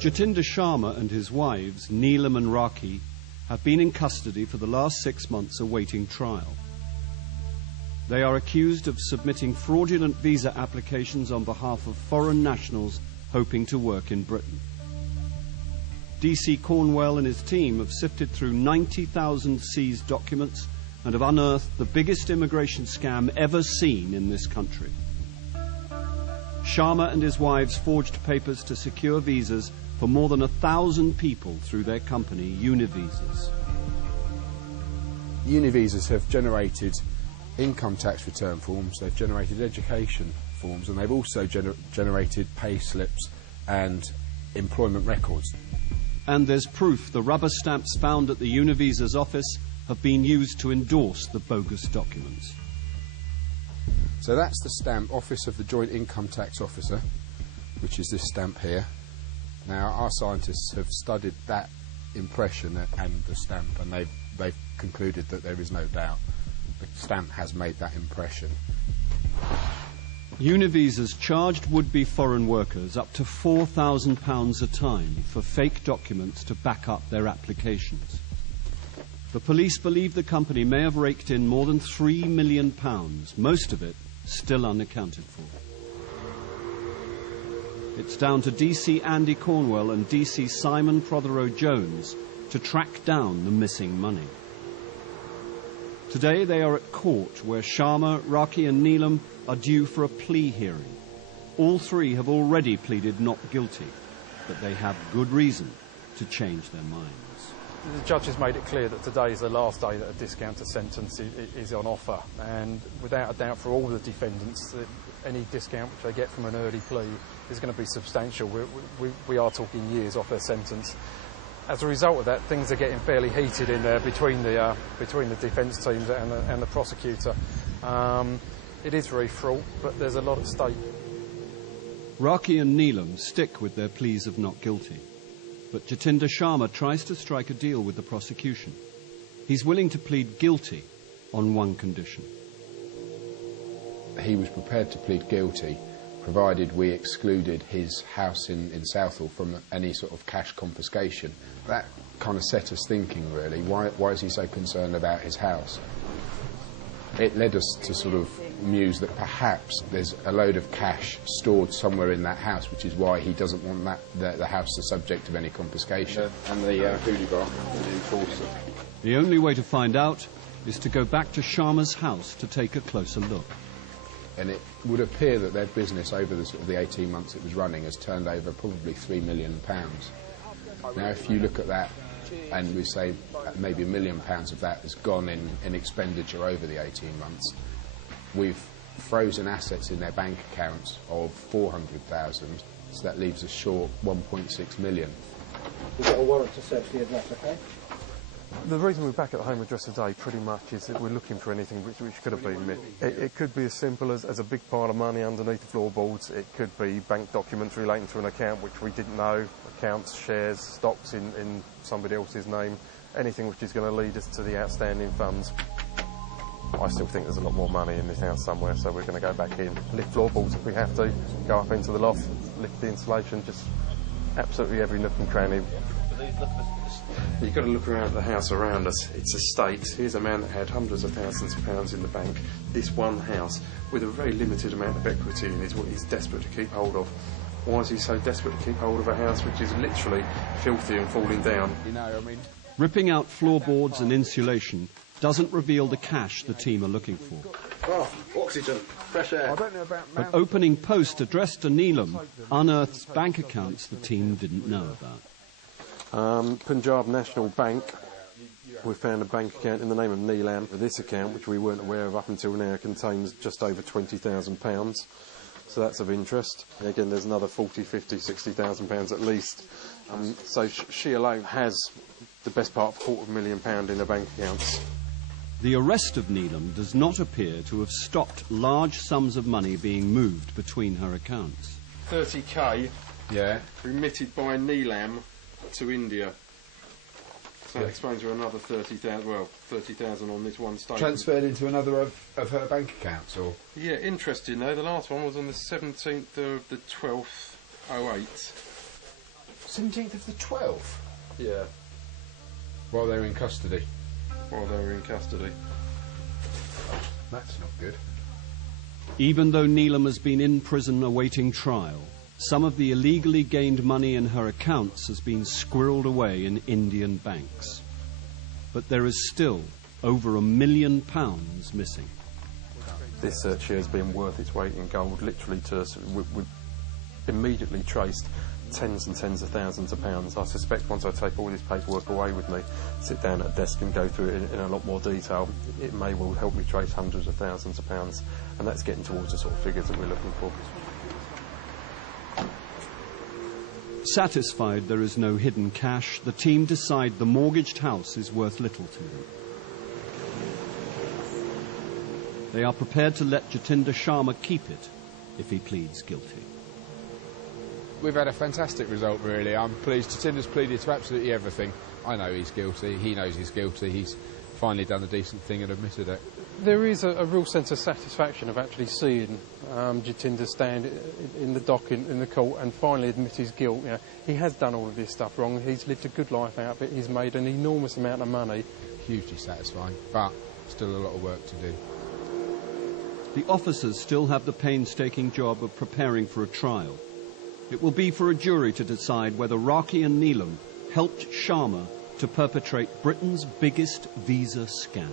Jatinder Sharma and his wives, Neelam and Raki, have been in custody for the last 6 months awaiting trial. They are accused of submitting fraudulent visa applications on behalf of foreign nationals hoping to work in Britain. DC Cornwell and his team have sifted through 90,000 seized documents and have unearthed the biggest immigration scam ever seen in this country. Sharma and his wives forged papers to secure visas for more than 1,000 people through their company, Univisas. Univisas have generated income tax return forms, they've generated education forms, and they've also generated pay slips and employment records. And there's proof the rubber stamps found at the Univisa's office have been used to endorse the bogus documents. So that's the stamp, Office of the Joint Income Tax Officer, which is this stamp here. Now, our scientists have studied that impression and the stamp, and they've concluded that there is no doubt the stamp has made that impression. Univisas charged would-be foreign workers up to £4,000 a time for fake documents to back up their applications. The police believe the company may have raked in more than £3 million, most of it still unaccounted for. It's down to DC Andy Cornwell and DC Simon Prothero-Jones to track down the missing money. Today they are at court where Sharma, Raki and Neelam are due for a plea hearing. All three have already pleaded not guilty, but they have good reason to change their minds. The judge has made it clear that today is the last day that a discounted sentence is on offer, and without a doubt for all the defendants, any discount which they get from an early plea is going to be substantial. We are talking years off their sentence. As a result of that, things are getting fairly heated in there between the defence teams and the prosecutor. It is very fraught, but there's a lot at stake. Raki and Neelam stick with their pleas of not guilty, but Jatinder Sharma tries to strike a deal with the prosecution. He's willing to plead guilty on one condition. He was prepared to plead guilty, provided we excluded his house in Southall from any sort of cash confiscation. That kind of set us thinking, really. Why is he so concerned about his house? It led us to sort of muse that perhaps there's a load of cash stored somewhere in that house, which is why he doesn't want the house the subject of any confiscation. And the hooligan, the enforcer. The only way to find out is to go back to Sharma's house to take a closer look. And it would appear that their business over the 18 months it was running has turned over probably £3 million. Now, if you look at that, and we say maybe £1 million of that has gone in expenditure over the 18 months, we've frozen assets in their bank accounts of 400,000, so that leaves us short 1.6 million. We've got a warrant to search the address, OK? The reason we're back at the home address today pretty much is that we're looking for anything which could have been missed. It could be as simple as a big pile of money underneath the floorboards. It could be bank documents relating to an account which we didn't know, accounts, shares, stocks in somebody else's name, anything which is going to lead us to the outstanding funds. I still think there's a lot more money in this house somewhere, so we're going to go back in, lift floorboards if we have to, go up into the loft, lift the insulation, just absolutely every nook and cranny. You've got to look around the house around us. It's a state. Here's a man that had hundreds of thousands of pounds in the bank. This one house, with a very limited amount of equity in, is what he's desperate to keep hold of. Why is he so desperate to keep hold of a house which is literally filthy and falling down? You know, I mean, ripping out floorboards and insulation doesn't reveal the cash the team are looking for. Oh, oxygen, fresh air. I don't know about But opening post addressed to Neelam unearths bank accounts the team didn't know about. Punjab National Bank, we found a bank account in the name of Neelam. This account, which we weren't aware of up until now, contains just over £20,000, so that's of interest. And again, there's another 40, 50, £60,000 at least. So she alone has the best part of £250,000 in her bank accounts. The arrest of Neelam does not appear to have stopped large sums of money being moved between her accounts. 30k yeah, remitted by Neelam to India. So that explains her another 30,000, well, 30,000 on this one statement. transferred into another of her bank accounts, or? Yeah, interesting though, the last one was on the 17th of the 12th, 08. 17th of the 12th? Yeah, While they were in custody. while they were in custody. That's not good. Even though Neelam has been in prison awaiting trial, some of the illegally gained money in her accounts has been squirreled away in Indian banks. But there is still over £1 million missing. This share has been worth its weight in gold, literally to us. We've immediately traced tens and tens of thousands of pounds. I suspect once I take all this paperwork away with me, sit down at a desk and go through it in a lot more detail, it may well help me trace hundreds of thousands of pounds, and that's getting towards the sort of figures that we're looking for. Satisfied there is no hidden cash, the team decide the mortgaged house is worth little to them. They are prepared to let Jatinder Sharma keep it if he pleads guilty. We've had a fantastic result, really. I'm pleased. Jatinder's pleaded to absolutely everything. I know he's guilty. He knows he's guilty. He's finally done a decent thing and admitted it. There is a real sense of satisfaction of actually seeing Jatinder stand in the dock in the court and finally admit his guilt. You know, he has done all of this stuff wrong. He's lived a good life out of it. He's made an enormous amount of money. Hugely satisfying, but still a lot of work to do. The officers still have the painstaking job of preparing for a trial. It will be for a jury to decide whether Raki and Neelam helped Sharma to perpetrate Britain's biggest visa scam.